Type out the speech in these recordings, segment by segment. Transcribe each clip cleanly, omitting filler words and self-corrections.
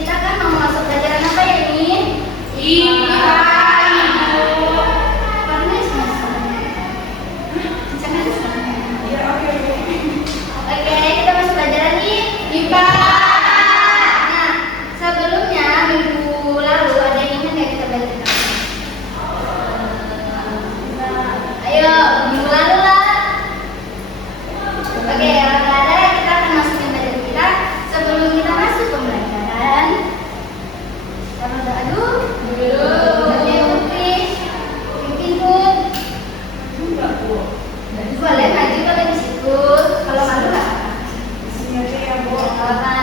kita kan mau masuk pelajaran apa ya ini? IPA, Ibu. Ya, oke. Oke, kita masuk pelajaran IPA. Nah, sebelumnya minggu lalu ada yang ingat nggak kita belajar apa? Ayo, minggu lalu lah. Oke, kalau nggak ada, kita akan masukin pelajaran kita. Sebelum kita masuk ke pembelajaran, kita berdoa dulu. Oke, Putri, ikut. Enggak, Bu. Boleh maju kalau di situ. Kalau malu nggak apa-apa. Di sini aja ya, Bu. Nggak apa-apa.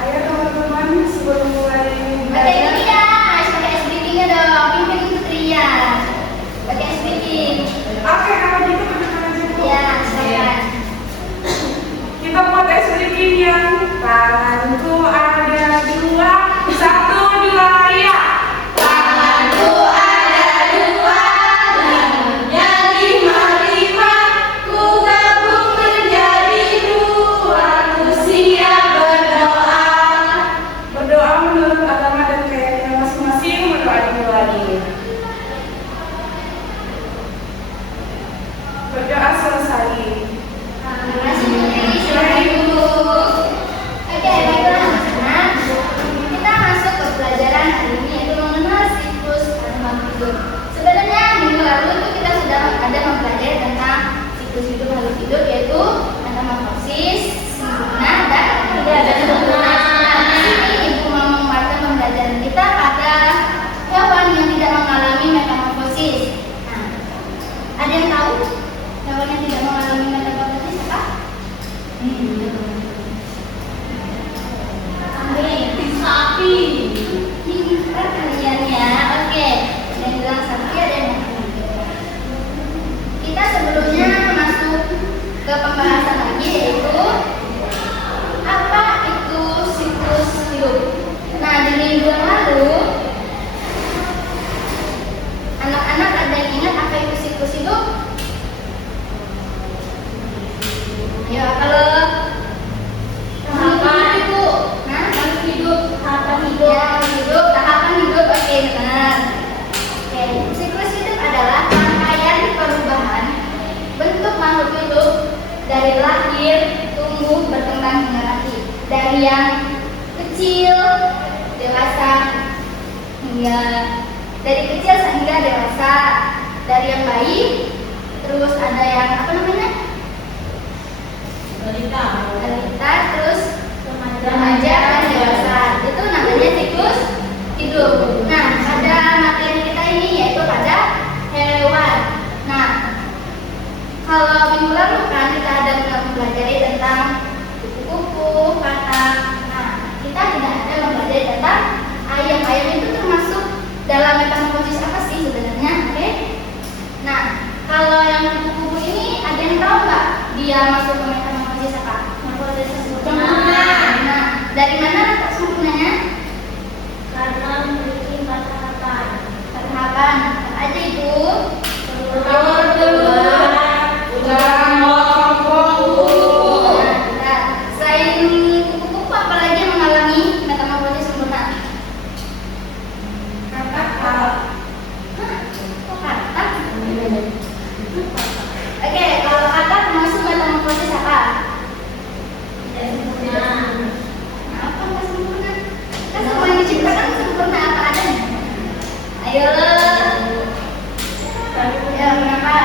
Ayo teman-teman, sebelum mulai Oke, belajar. ini ya, harus pakai SBT-nya dong. Pimpin Putri ya. Pakai SBT. Oke, kalau gitu teman-teman aja, Bu. Ya, silakan. Kita buat SBK yang tanganku ada dua, satu, dua, ya. Tanganku ada dua, Tangannya lima, ku gabung menjadi dua, ku siap berdoa. Berdoa menurut agama dan keyakinan masing-masing, berdoa dimulai. Berdoa selesai. Terima kasih Putri, silakan Ibu. Oke, baiklah anak-anak. Kita masuk ke pelajaran hari ini yaitu mengenal siklus tanaman hidup. Sebenarnya minggu lalu itu kita sudah ada mempelajari tentang siklus hidup makhluk hidup yaitu metamorfosis, sempurna dan tidak ada sempurna. Nah, di sini Ibu mau menguatkan pembelajaran kita pada hewan yang tidak mengalami metamorfosis. Nah, ada yang tahu hewan yang tidak mengalami metamorfosis apa? Sapi. Pintar kalian ya. Oke. Ada yang bilang sapi, ada yang bilang. Kita sebelumnya masuk ke pembahasan lagi yaitu apa itu siklus hidup. Nah, di minggu lalu anak-anak ada yang ingat apa itu siklus hidup? Ya, kalau tahapan itu, tahapan hidup, oke benar. Oke, siklus hidup adalah rangkaian perubahan bentuk makhluk hidup dari lahir, tumbuh, berkembang hingga mati. Dari yang kecil, dewasa, dari kecil hingga dewasa, dari yang bayi, terus ada yang apa namanya? Balita, terus remaja dan dewasa. Itu namanya siklus hidup. Nah, pada materi kita ini yaitu pada hewan. Nah, kalau minggu lalu kan kita ada mempelajari tentang kupu-kupu, katak. Nah, kita tidak ada mempelajari tentang ayam. Ayam itu termasuk dalam metamorfosis apa sih sebenarnya? Oke. Nah, kalau yang kupu-kupu ini ada yang tahu nggak dia masuk ke metamorfosis apa? Sempurna. Nah, dari mana letak sempurnanya? Karena memiliki 4 tahapan. Tahapan apa aja itu? Nah, selain kupu-kupu apa lagi yang mengalami metamorfosis sempurna? Katak. Hah? Kok katak? Oke, kalau katak masuk metamorfosis apa? Apa nggak sempurna? Kan semua yang diciptakan sempurna apa adanya. Ayo. Ya, kenapa?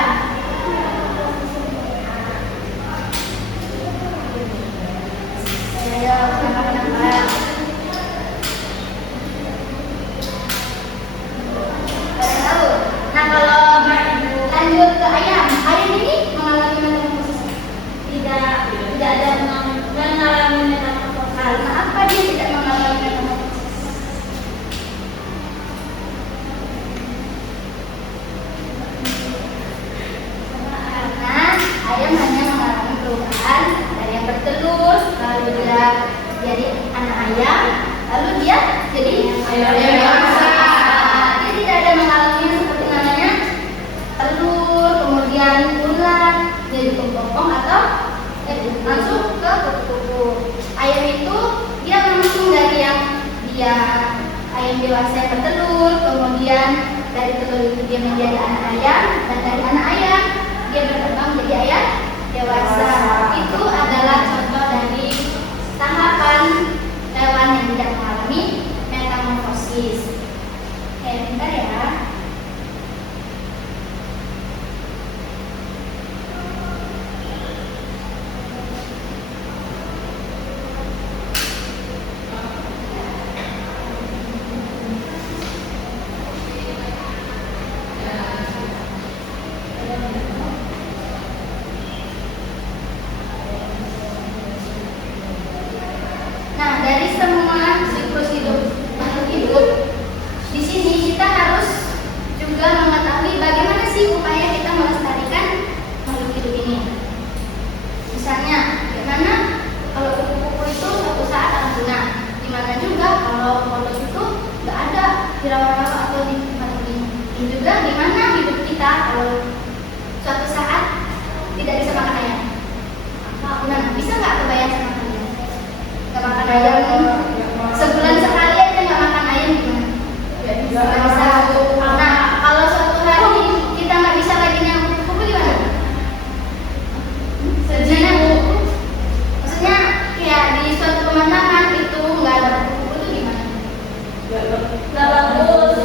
Ayo, kenapa? Kalian tahu? Nah, kalau lanjut ke ayam, ayam ini mengalami metamorfosis? Tidak ada mengalami metamorfosis. Karena apa dia tidak mengalami metamorfosis? Karena ayam hanya mengalami perubahan dari yang bertelur, lalu dia jadi anak ayam, lalu dia jadi ayam dewasa. Dia tidak ada mengalami seperti namanya telur, kemudian ulat, jadi pembokong atau langsung ke kupu-kupu. Ayam itu dia langsung dari yang itu dia menjadi anak ayam, dan dari anak ayam dia berkembang menjadi ayam dewasa. Itu adalah contoh dari tahapan hewan yang tidak mengalami metamorfosis. Oke, bentar ya. Nah, dari semua siklus hidup makhluk hidup, di sini kita harus juga mengetahui bagaimana sih upaya kita melestarikan makhluk hidup ini. Misalnya, gimana kalau kupu-kupu itu suatu saat akan punah? Gimana juga kalau polos itu nggak ada di rawa-rawa atau di tempat ini? Dan juga gimana hidup kita kalau suatu saat tidak bisa makan ayam? Nah, bisa nggak kebayang sama kalian? Nggak makan ayam, sebulan sekali aja nggak makan ayam gimana? Nggak bisa. Nah, kalau suatu hari kita nggak bisa lagi nyambung kupu-kupu gimana? Gimana? Maksudnya kayak di suatu pemandangan itu nggak ada kupu-kupu itu gimana? Nggak bagus.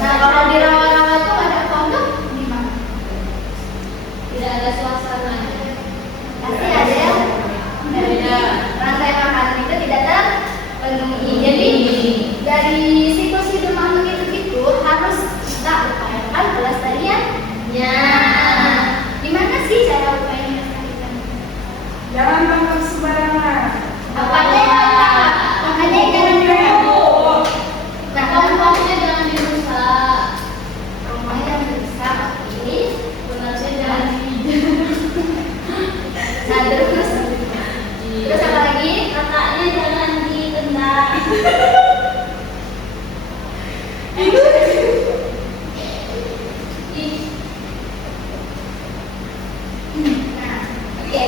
Nah, kalau di rawa-rawa itu ada pondok gimana? Tidak ada suasana. Pasti ada ya? Rantai makanan itu tidak terpenuhi. Jadi dari siklus hidup makhluk itu harus kita upayakan pelestariannya. Gimana sih cara upaya melestarikan? Jangan tangkap sembarangan. Apanya makanya jangan dirusak. Nah, rumahnya jangan dirusak. Rumah yang dirusak, oke. Benarnya jangan nah, terus apa lagi? Kakaknya jangan ditendang. Nah, oke,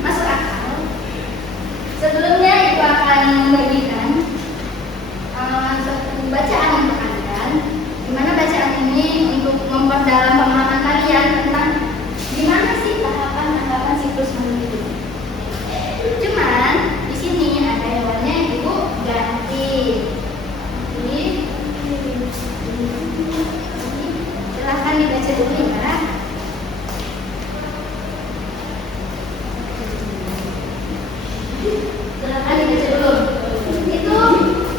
masuk akal. Sebelumnya ibu akan membagikan satu bacaan untuk kalian. Dimana bacaan ini untuk memperdalam pemahaman kalian tentang gimana sih tahapan siklus makhluk hidup. Cuman di sini ada hewannya yang ibu ganti. Silahkan dibaca dulu ya. Silahkan dibaca dulu. Itu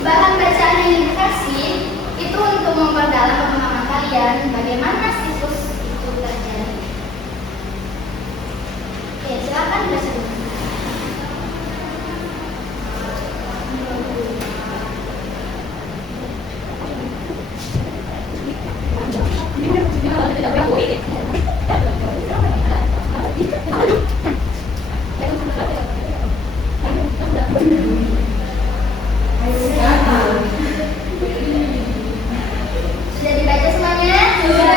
bahan bacaan yang dikasih itu untuk memperdalam pemahaman kalian bagaimana siklus itu terjadi. Oke, silahkan dibaca dulu. Sudah dibaca semuanya? Sudah.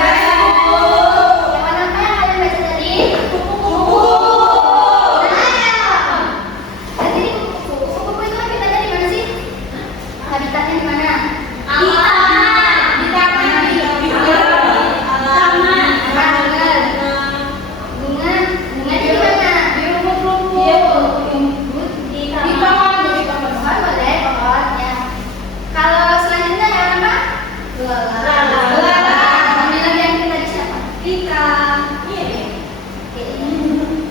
Yang mana apa yang kalian baca tadi? Kupu-kupu. Nah, jadi kupu-kupu itu habitatnya di mana sih? Habitatnya di mana? Di taman. Bunga di mana? Di rumput-rumput. Di pohon boleh pohonnya. Kalau selanjutnya yang apa? Belalang. Ini lagi yang kita di siapa?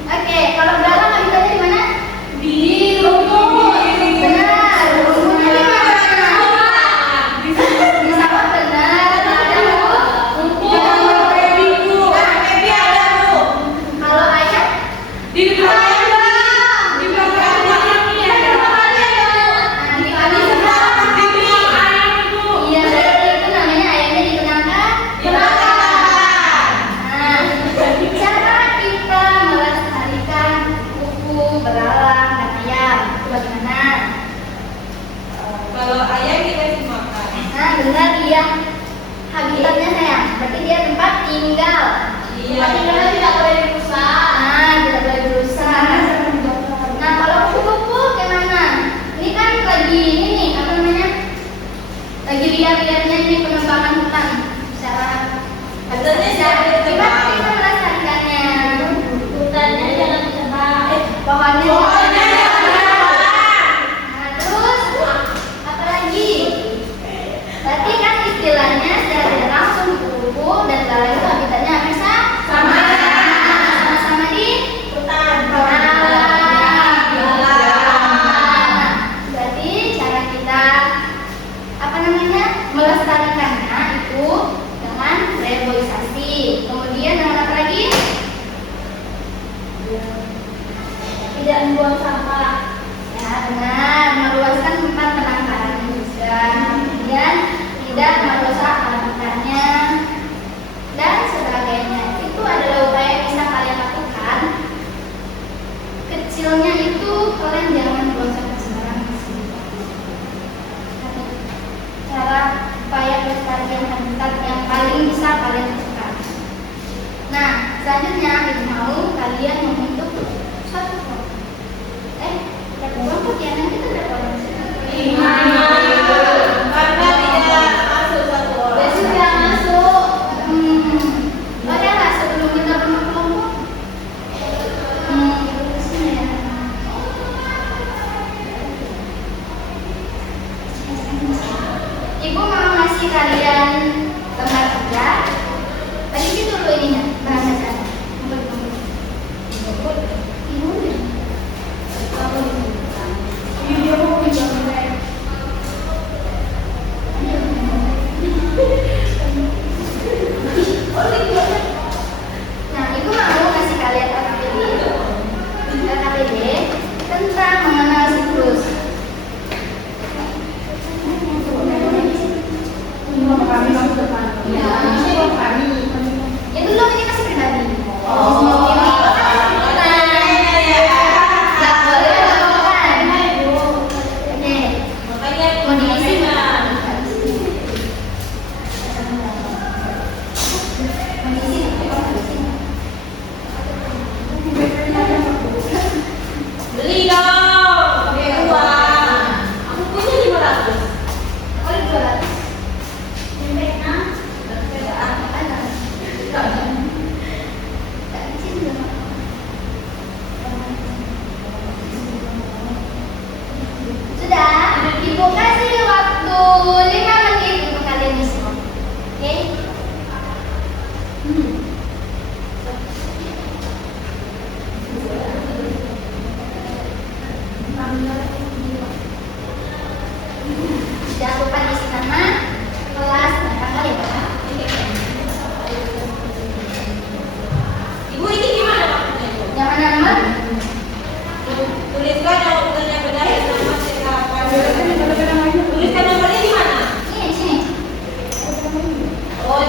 Oke, kalau belalang habitatnya di mana? Di rumput. Benar. Rumputnya di mana? Di sawah benar. Ada rumput. Kalau ayam? Di belakang. Iya, itu namanya ayamnya di belakang. Nah, cara kita melestarikan kupu, belalang, dan ayam itu bagaimana? Kalau ayam kita dimakan. Nah, benar dia habitatnya sayang. Berarti dia tempat tinggal. Tempat tinggalnya tidak boleh dirusak. Nah, tidak boleh dirusak. Nah, kalau kupu-kupu gimana? Ini kan lagi ini nih, apa namanya? Lagi liar-liarnya ini penebangan hutan. Hutannya jangan Gimana ditebang. kita melestarikannya? Hutannya jangan ditebang. Pohonnya Pohonnya jangan ditebang. Nah, terus apa lagi? Berarti kan istilahnya secara tidak langsung kupu-kupu dan lalat itu habitatnya hampir sama. Sama-sama di Hutan. Berarti cara kita melestarikannya itu dengan reboisasi. Kemudian dengan apa lagi? Tidak membuang sampah. Ya benar, meluaskan tempat penangkaran juga. Kemudian tidak merusak habitatnya dan sebagainya. Itu adalah upaya yang bisa kalian lakukan. Kecilnya itu kalian jangan merusak sembarangan. Cara upaya pelestarian habitat yang paling bisa kalian lakukan. Nah, selanjutnya ibu mau kalian membentuk suatu kelompok. Berapa kelompok ya? Nanti itu berapa orang? 5. Karena tidak masuk satu orang. Besok tidak masuk. Oke lah, sebelum kita bentuk kelompok. Ibu mau ngasih kalian lembar kerja. Tadi sih dulu ininya, bahasa cara. Ibu deh. Nah, ibu mau ngasih kalian KKBD tentang mengenal siklus. Itu belum, ini masih pribadi. Nggak boleh lakukan. Oke. Makanya Mau diisi nggak? Mau diisi nggak? beli dong. Pakai uang. Aku punya 500. Oh, itu lah. Sudah, ibu kasih waktu 5 menit untuk kalian isi. Oke? Jangan lupa isi nama, kelas, dan tanggal ya, Pak. Ibu ini gimana maksudnya? Jangan nama. Tuliskan yang urutannya benar dan nama siapa. Tuliskan nomornya di mana? Ini di sini. Oh,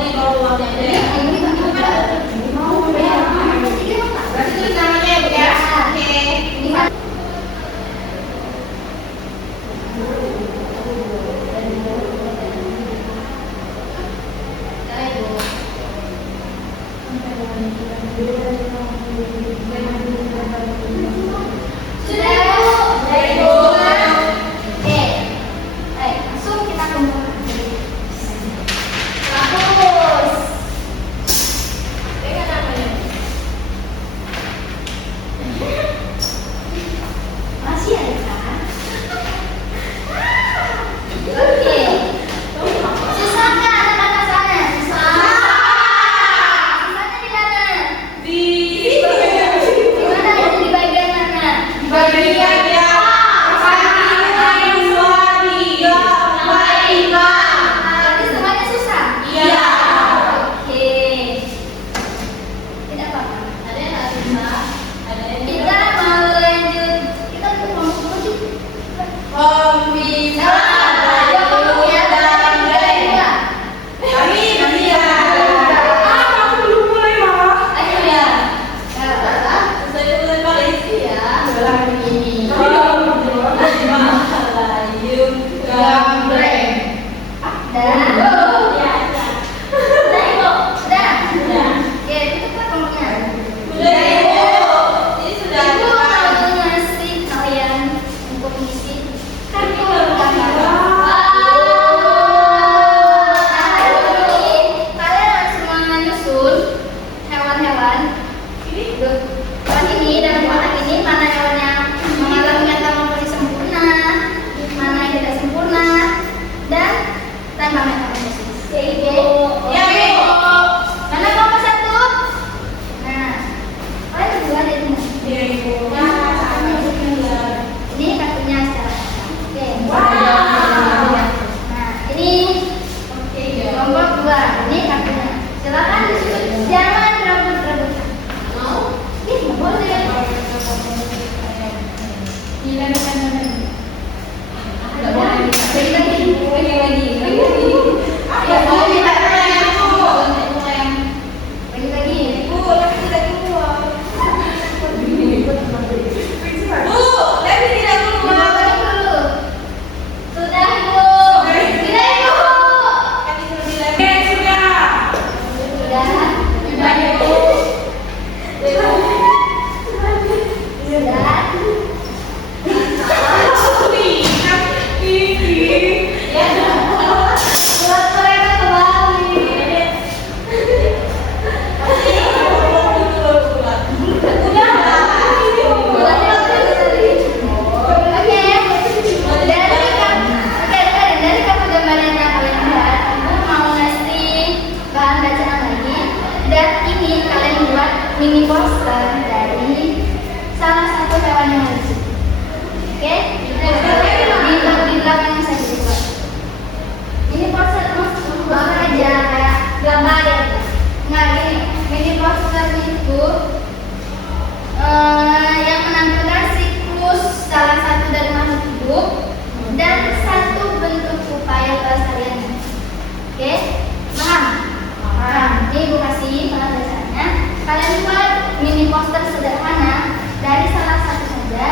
Ini Ibu kasih pelajarannya. Kalian buat mini poster sederhana dari salah satu saja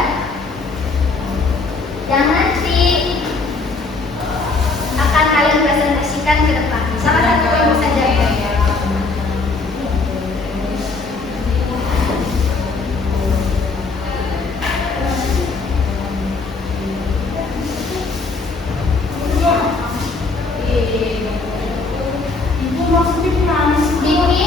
yang nanti akan kalian presentasikan ke depan. Salah satu yang saja. Ibu maksudnya gimana sih? Bikin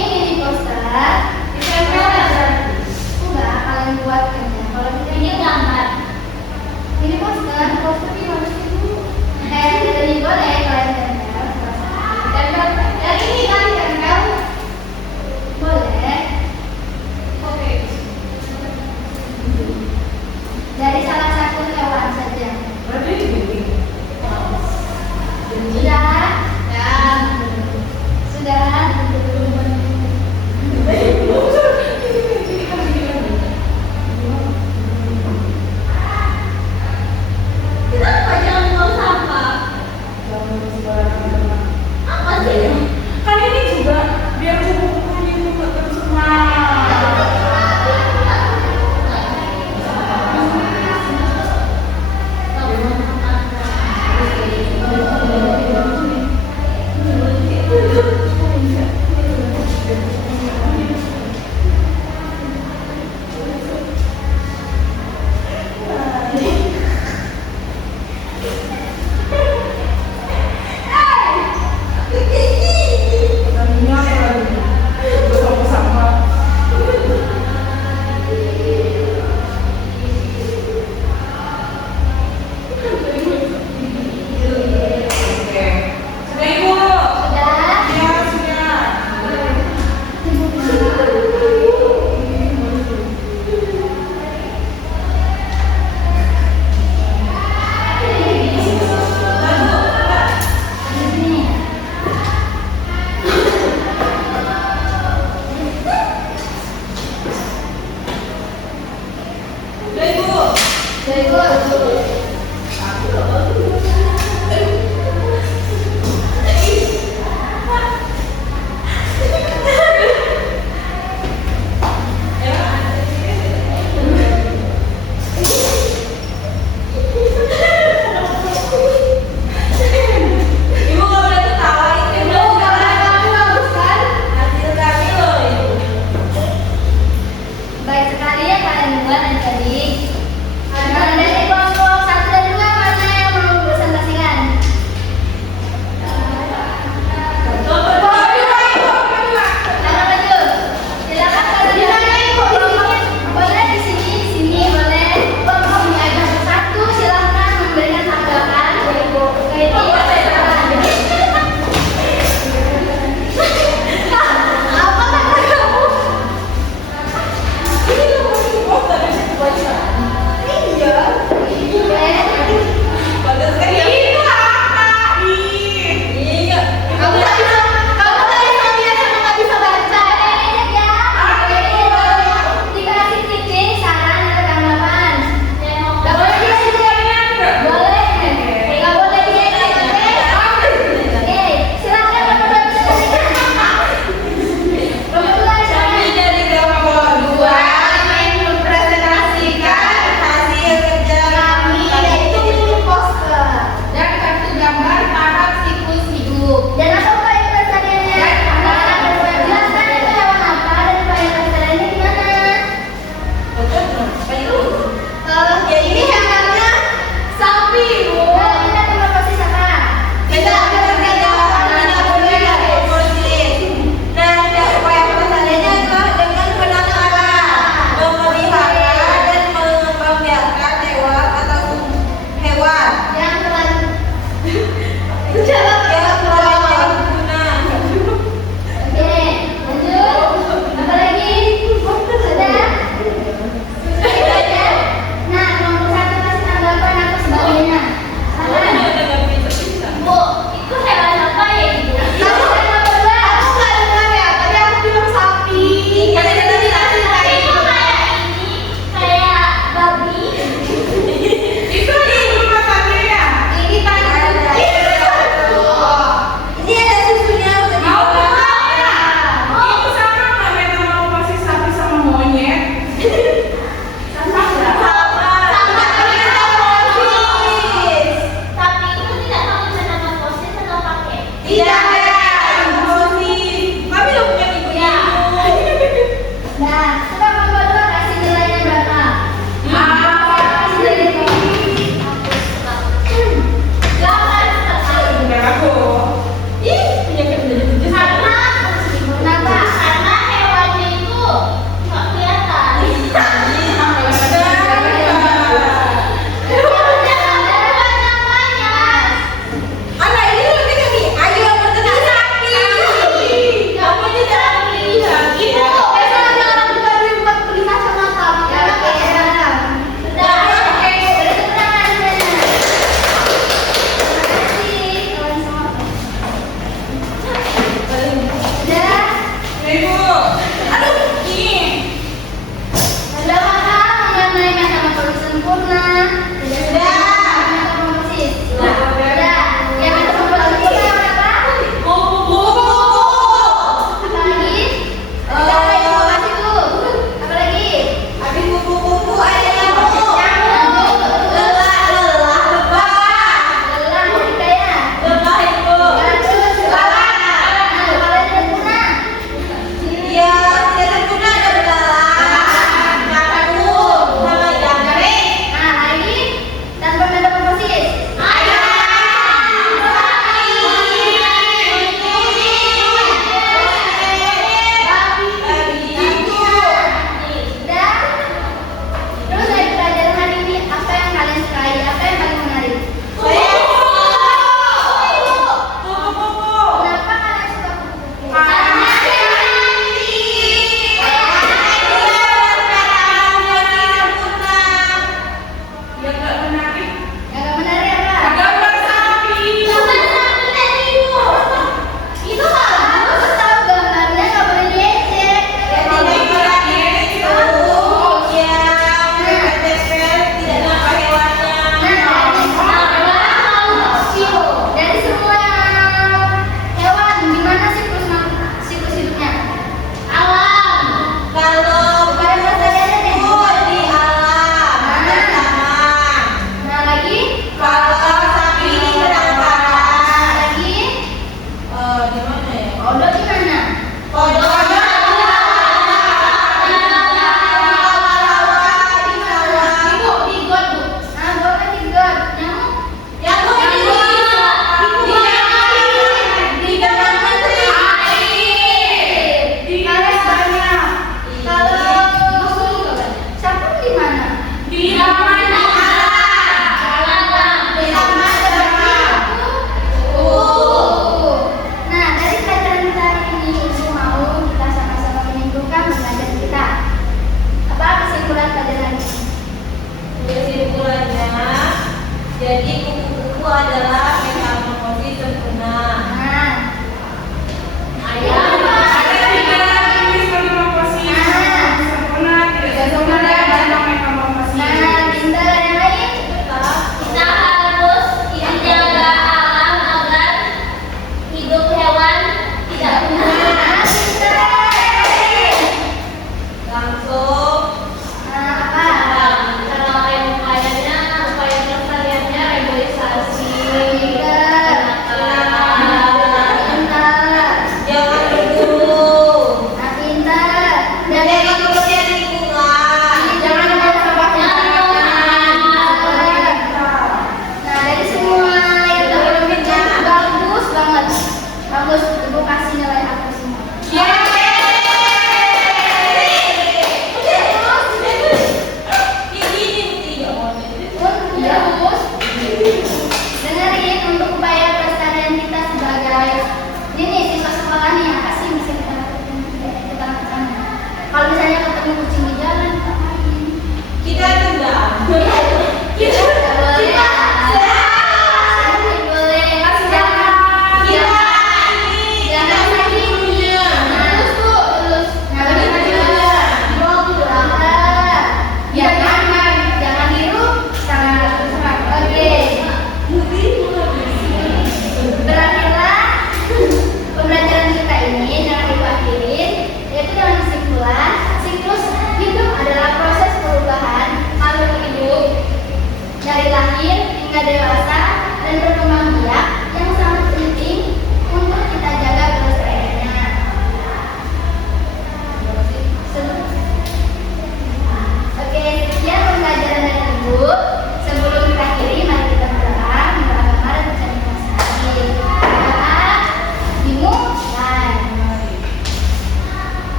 dewasa